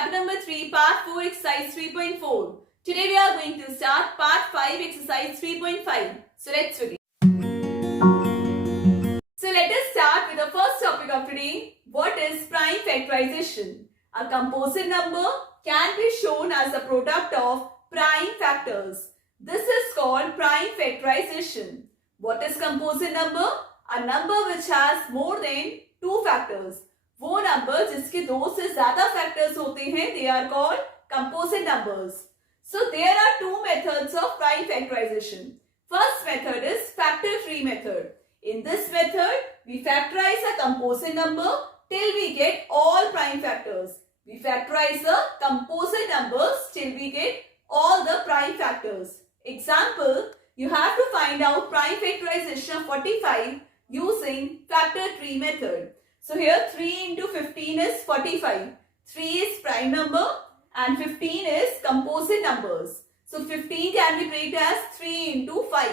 chapter number 3, part 4, exercise 3.4. Today we are going to start part 5, exercise 3.5. So let's begin. So let us start with the first topic of today. What is prime factorization? A composite number can be shown as the product of prime factors. This is called prime factorization. What is composite number? A number which has more than 2 factors. वो number जिसके 2 से ज्यादा factors होते हैं, they are called composite numbers. So there are 2 methods of prime factorization. First method is factor tree method. In this method, we factorize a composite number till we get all prime factors. We factorize the composite numbers till we get all the prime factors. Example, you have to find out prime factorization of 45 using factor tree method. So here 3 into 15 is 45. 3 is prime number and 15 is composite numbers. So 15 can be break as 3 into 5.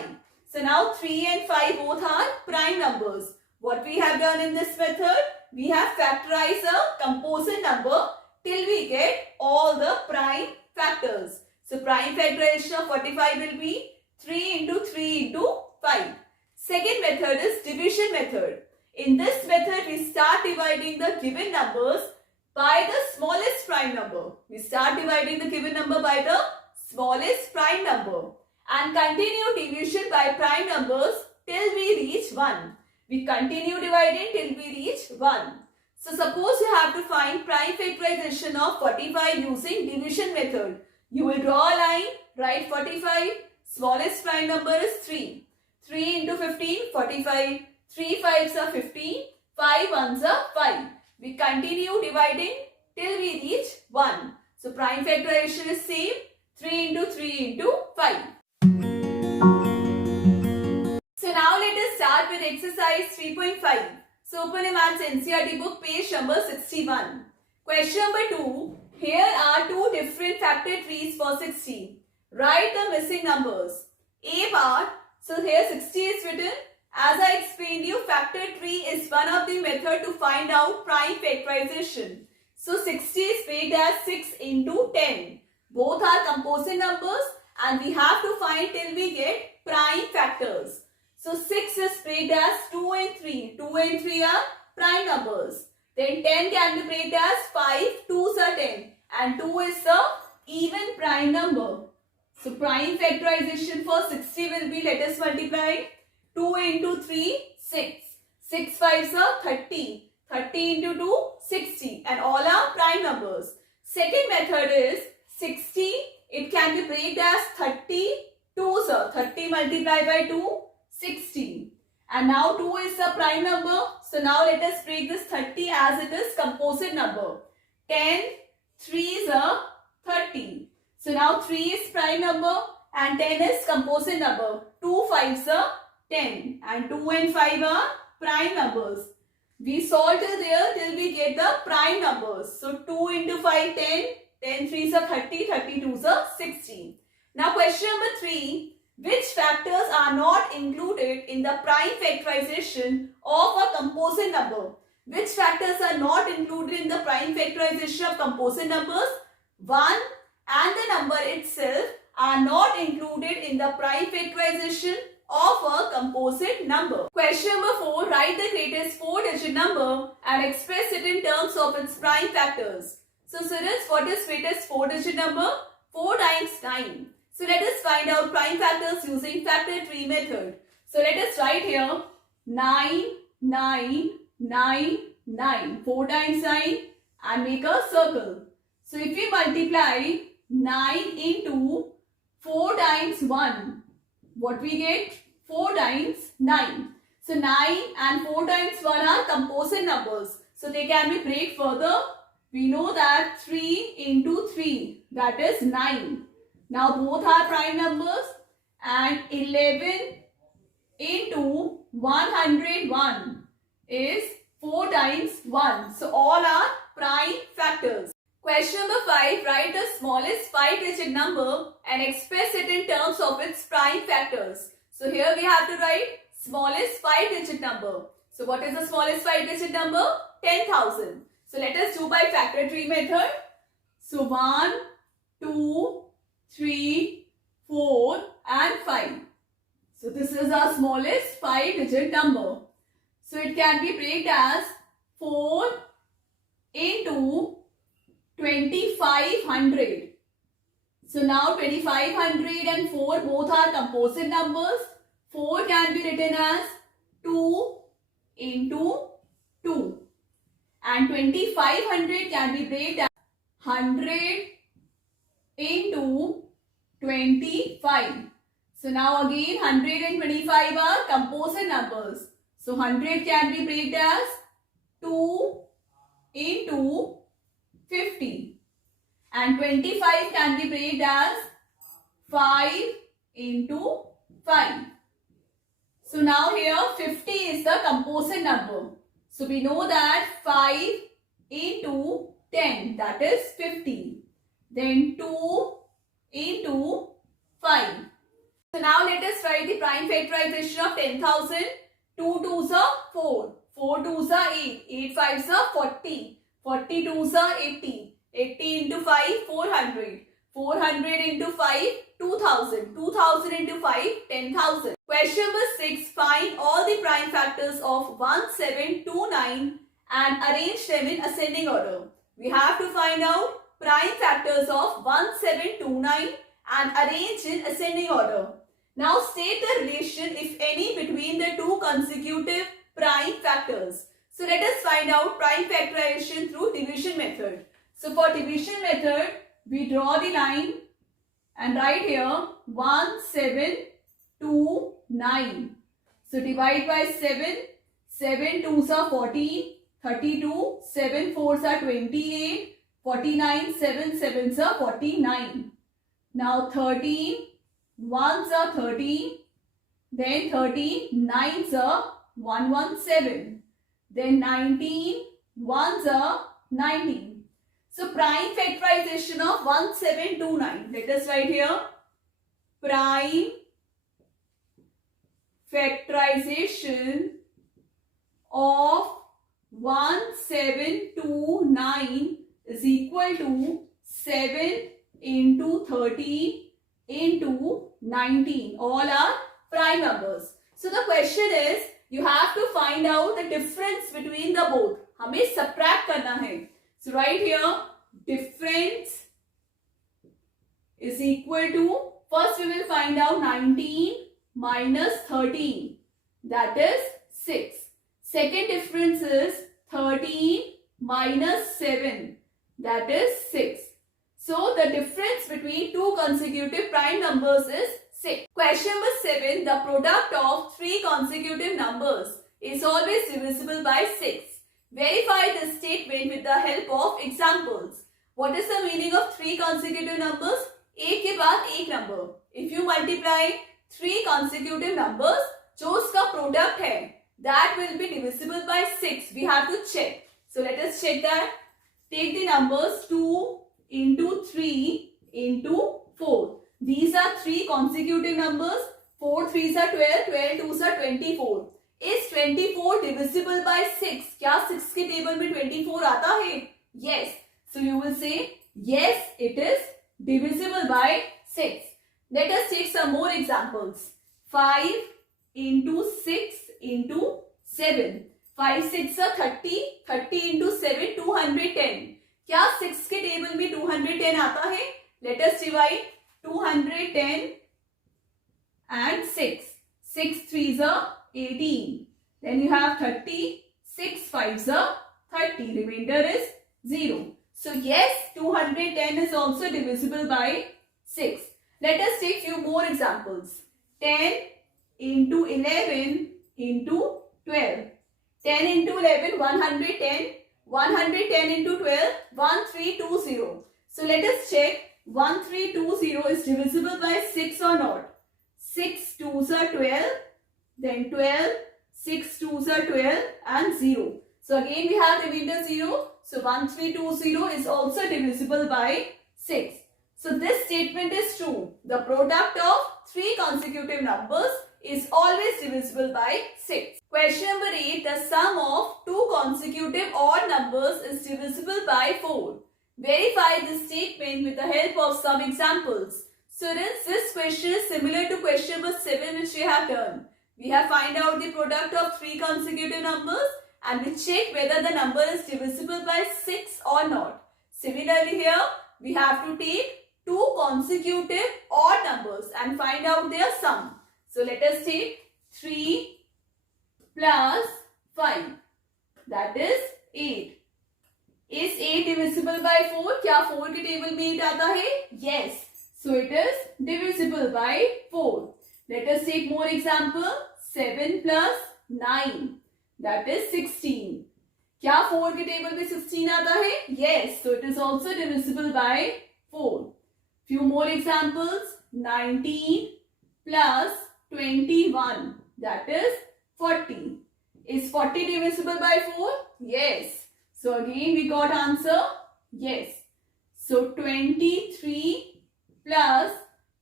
So now 3 and 5 both are prime numbers. What we have done in this method? We have factorized a composite number till we get all the prime factors. So prime factorization of 45 will be 3 into 3 into 5. Second method is division method. In this method, we start dividing the given numbers by the smallest prime number. We start dividing the given number by the smallest prime number and continue division by prime numbers till we reach 1. We continue dividing till we reach 1. So suppose you have to find prime factorization of 45 using division method. You will draw a line, write 45, smallest prime number is 3. 3 into 15, 45. 3 5s are 15, 5 1s are 5. We continue dividing till we reach 1. So prime factorization is same, 3 into 3 into 5. So now let us start with exercise 3.5. So open a Maths NCERT book, page number 61. Question number 2. Here are 2 different factor trees for 60. Write the missing numbers. A part, so here 60 is written. As I explained you, factor tree is one of the method to find out prime factorization. So 60 is made as 6 into 10. Both are composite numbers and we have to find till we get prime factors. So 6 is made as 2 and 3. 2 and 3 are prime numbers. Then 10 can be made as 5. 2s are 10 and 2 is the even prime number. So prime factorization for 60 will be, let us multiply. 2 into 3, 6. 6 5s are 30. 30 into 2, 60. And all are prime numbers. Second method is 60. It can be break as 30. 2s are 30 multiplied by 2, 60. And now 2 is a prime number. So now let us break this 30 as it is composite number. 10, 3s are 30. So now 3 is prime number and 10 is composite number. 2 5s are 10 and 2 and 5 are prime numbers. We solve till there till we get the prime numbers. So 2 into 5, 10. 10 3s are 30. 32s are 60. Now question number 3. Which factors are not included in the prime factorization of a composite number? Which factors are not included in the prime factorization of composite numbers? 1 and the number itself are not included in the prime factorization of a composite number. Question number 4. Write the greatest 4-digit number and express it in terms of its prime factors. So students, what is greatest 4-digit number? 4 times 9. So let us find out prime factors using factor tree method. So let us write here 9, 9, 9, 9. 4 times 9 and make a circle. So if we multiply 9 into 4 times 1, what we get? 4 times 9. So 9 and 4 times 1 are composite numbers. So they can be break further. We know that 3 into 3, that is 9. Now both are prime numbers and 11 into 101 is 4 times 1. So all are prime factors. Question number 5. Write the smallest 5-digit number and express it in terms of its prime factors. So here we have to write smallest 5-digit number. So what is the smallest 5-digit number? 10,000. So let us do by factor tree method. So 1, 2, 3, 4 and 5. So this is our smallest 5-digit number. So it can be breaked as 4 into 2500. So now 2500 and 4 both are composite numbers. 4 can be written as 2 into 2. And 2500 can be breaked as 100 into 25. So now again 100 and 25 are composite numbers. So 100 can be breaked as 2 into 50. And 25 can be breaked as 5 into 5. So now here 50 is the composite number. So we know that 5 into 10, that is 50. Then 2 into 5. So now let us write the prime factorization of 10,000. 2 2s are 4. 4 2s are 8. 8 5s are 40. 40 2s are 80. 80 into 5, 400. 400 into 5, 2000. 2000 into 5, 10,000. Question number 6. Find all the prime factors of 1729 and arrange them in ascending order. We have to find out prime factors of 1729 and arrange in ascending order. Now state the relation, if any, between the two consecutive prime factors. So let us find out prime factorization through division method. So for division method, we draw the line and write here 1729. So divide by 7. 7 2s are 14. 32. 7 4s are 28. 49. 7 7s are 49. Now 13. 1s are 13. Then 13. 9s are 117. Then 19. 1s are 19. So prime factorization of 1729. Let us write here prime factorization of 1729 is equal to 7 into 13 into 19. All are prime numbers. So the question is, you have to find out the difference between the both. हमें subtract करना है. So write here difference is equal to, first we will find out 19 minus 13, that is 6. Second difference is 13 minus 7, that is 6. So the difference between two consecutive prime numbers is 6. Question number 7. The product of three consecutive numbers is always divisible by 6. Verify this statement with the help of examples. What is the meaning of three consecutive numbers? एक के बाद एक number. If you multiply three consecutive numbers, जो उसका product है, that will be divisible by 6. We have to check. So let us check that. Take the numbers 2 into 3 into 4. These are three consecutive numbers. 4 3s are 12, 12 2s are 24. Is 24 divisible by 6? क्या 6 के table में 24 आता है? Yes. So you will say yes, it is divisible by 6. Let us take some more examples. 5 into 6 into 7. 5 6 are 30. 30 into 7 210. क्या 6 के table में 210 आता है? Let us divide 210 and 6. 6 3s are 18. Then you have 30. 6 5s are 30. Remainder is 0. So yes, 210 is also divisible by 6. Let us take few more examples. 10 into 11 into 12. 10 into 11, 110. 110 into 12, 1320. So let us check 1320 is divisible by 6 or not. 6 2s are 12, then 12, 6 2s are 12 and 0. So again we have remainder 0. So 1320 is also divisible by 6. So this statement is true. The product of three consecutive numbers is always divisible by 6. Question number 8. The sum of two consecutive odd numbers is divisible by 4. Verify this statement with the help of some examples. Students, this question is similar to question number 7 which we have done. We have find out the product of 3 consecutive numbers and we check whether the number is divisible by 6 or not. Similarly here, we have to take 2 consecutive odd numbers and find out their sum. So let us take 3 plus 5, that is 8. Is 8 divisible by 4? क्या 4 के table में 8 आता है? Yes. So it is divisible by 4. Let us take more example. 7 plus 9, that is 16. क्या 4 के table में 16 आता है? Yes. So it is also divisible by 4. Few more examples. 19 plus 21, that is 40. Is 40 divisible by 4? Yes. So again we got answer. Yes. So 23 plus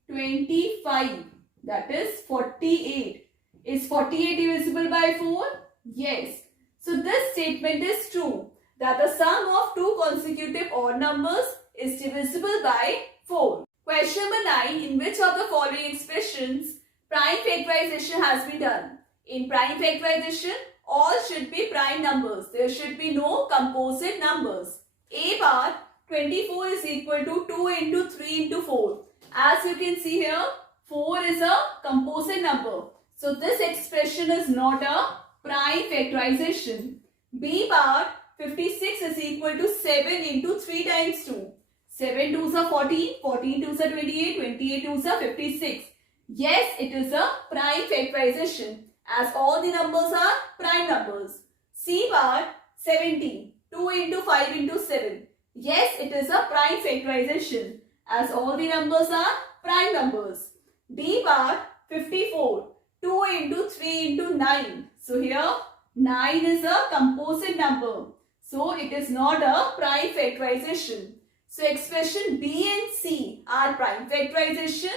25, that is 48. Is 48 divisible by 4? Yes. So this statement is true that the sum of 2 consecutive odd numbers is divisible by 4. Question number 9. In which of the following expressions prime factorization has been done? In prime factorization, all should be prime numbers. There should be no composite numbers. A bar 24 is equal to 2 into 3 into 4. As you can see here, 4 is a composite number. So this expression is not a prime factorization. B bar 56 is equal to 7 into 3 times 2. 7 2s are 14, 14 2s are 28, 28 2s are 56. Yes, it is a prime factorization as all the numbers are prime numbers. C bar 17, 2 into 5 into 7. Yes, it is a prime factorization as all the numbers are prime numbers. D bar 54, 2 into 3 into 9. So here 9 is a composite number. So it is not a prime factorization. So expression B and C are prime factorization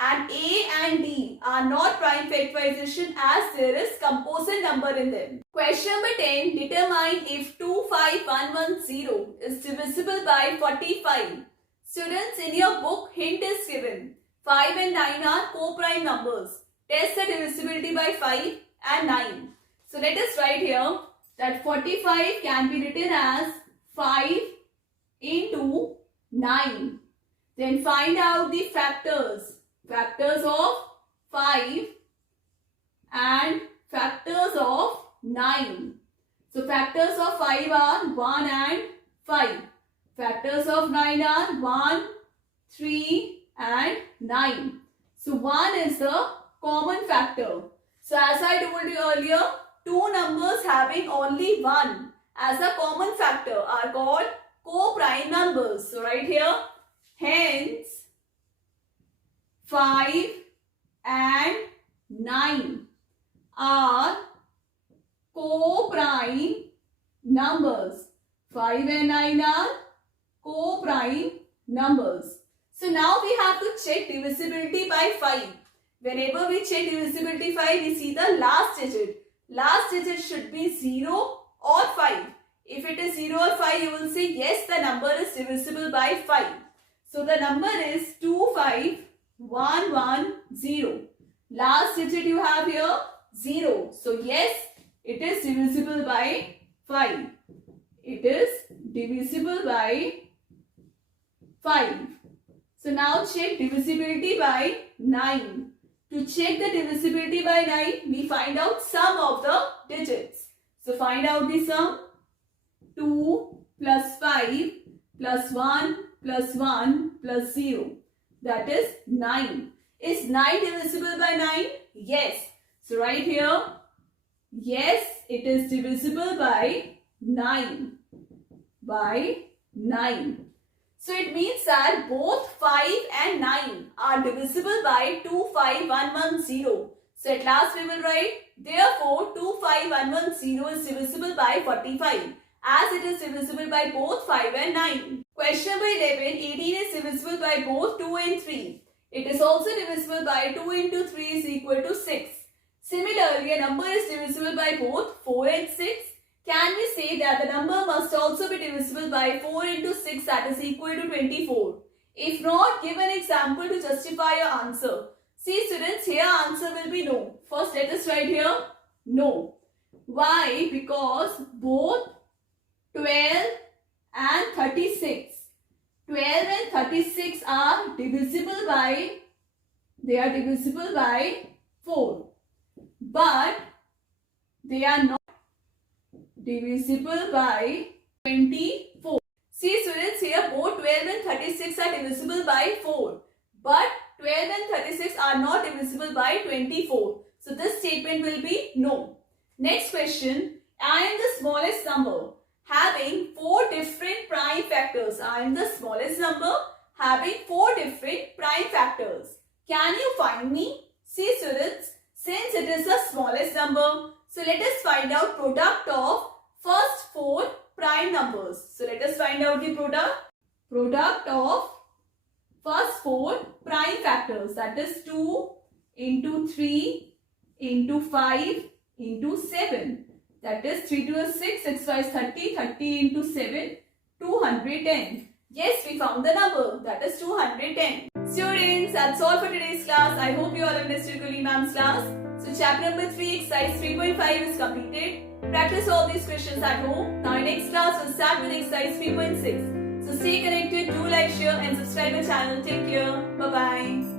and A and D are not prime factorization as there is composite number in them. Question number 10. Determine if 25110 is divisible by 45. Students, in your book hint is given. 5 and 9 are co-prime numbers. Test the divisibility by 5 and 9. So let us write here that 45 can be written as 5 into 9. Then find out the factors. Factors of 5 and factors of 9. So factors of 5 are 1 and 5. Factors of 9 are 1, 3 and 9. So 1 is the common factor. So as I told you earlier, two numbers having only 1 as a common factor are called co-prime numbers. So right here, hence 5 and 9 are co-prime numbers. 5 and 9 are co-prime numbers. So now we have to check divisibility by 5. Whenever we check divisibility 5, we see the last digit. Last digit should be 0 or 5. If it is 0 or 5, you will say yes, the number is divisible by 5. So the number is 25110. Last digit you have here 0. So yes, it is divisible by 5. It is divisible by 5. So now check divisibility by 9. To check the divisibility by 9, we find out sum of the digits. So find out the sum. 2 plus 5 plus 1 plus 1 plus 0. That is 9. Is 9 divisible by 9? Yes. So right here, yes, it is divisible by 9. By 9. So it means that both 5 and 9 are divisible by 25110. So at last we will write, therefore 25110 is divisible by 45 as it is divisible by both 5 and 9. Question number 11, 18 is divisible by both 2 and 3. It is also divisible by 2 into 3 is equal to 6. Similarly, a number is divisible by both 4 and 6. can we say that the number must also be divisible by 4 into 6, that is equal to 24? If not, give an example to justify your answer. See students, here answer will be no. First let us write here no. Why? Because both 12 and 36. 12 and 36 are divisible by, 4. But they are not divisible by 24. See students, here both 12 and 36 are divisible by 4. But 12 and 36 are not divisible by 24. So this statement will be no. Next question. I am the smallest number having 4 different prime factors. I am the smallest number having 4 different prime factors. Can you find me? See students, since it is the smallest number, so let us find out product of first 4 prime numbers. So let us find out the product of first 4 prime factors, that is 2 into 3 into 5 into 7. That is 3 to 6, 6 5 is 30, 30 into 7, 210. Yes, we found the number, that is 210. Students, that's all for today's class. I hope you all understood Guli ma'am's class. So chapter number 3, exercise 3.5 is completed. Practice all these questions at home. Now in next class, we'll start with exercise 3.6. So stay connected, do like, share and subscribe my channel. Take care. Bye-bye.